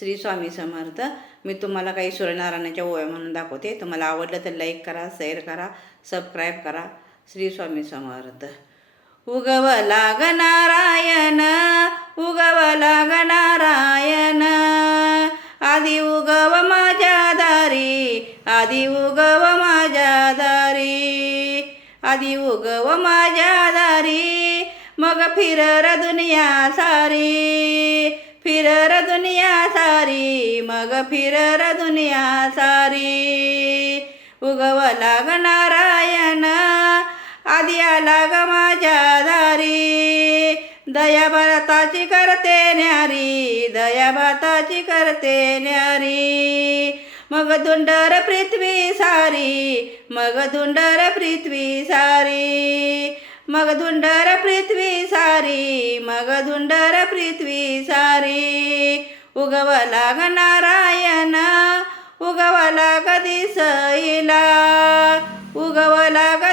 श्री स्वामी समर्थ. मी तुम्हाला काही सूर्यनारायणाच्या ओव्या म्हणून दाखवते. तुम्हाला आवडलं तर लाईक करा शेअर करा सबस्क्राईब करा. श्री स्वामी समर्थ. उगव लाग नारायण उगव लाग नारायण. आधी उगव माझ्या दारी आधी उगव माझ्या दारी. आधी उगव माझ्या दारी मग फिरर दुनिया सारी. फिरर दुनिया सारी मग फिरर दुनिया सारी. उगव लाग नारायण आधी आला ग माझ्या दारी. दया भारताची करते न्यारी दया भारताची करते न्यारी. मग धुंडर पृथ्वी सारी मग धुंडर पृथ्वी सारी. मग धुंडर पृथ्वी सारी मग धुंडर पृथ्वी सारी. उगवा लाग नारायण उगवा लाग दिसईला. उगवा लाग